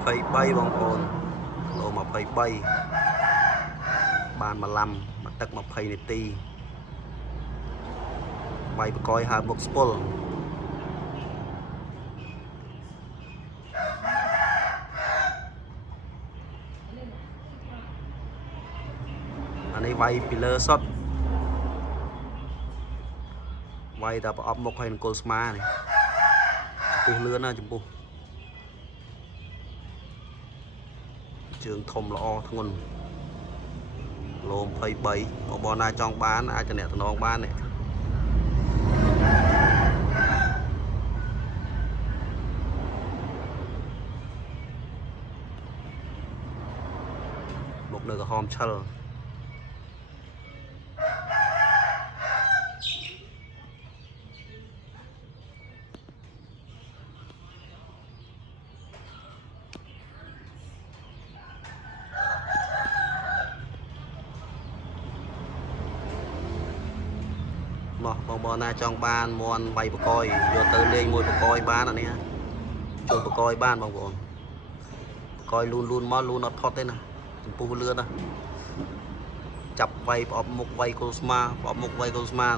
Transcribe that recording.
23 បងប្អូនគីឡូ23បានមកឡាំមកទឹក20នាទីវាយបកយហើមុខស្ពុលអានេះវាយពីលើសុតវាយតែប្រអប់មុខហើយនឹងគល់ស្មានេះពុះលឿនណាចំពោះជើងធំល្អធ្ងន់ឡូ23បងណាចង់បានអាចតំណតំណងបាននេះមុខនៅក្រហមឆិលមកបងណាចង់បានមន់វាយបកយយកទៅលេងមួយបកយបានអានេះចូលបកយបានបងប្អូនបកយលូនមកលូនអត់ផុតទេណាចំពោះលឿនណាចាប់វាយប្រអប់មុខវាយគល់ស្មាប្រអប់មុខវាយគល់ស្មា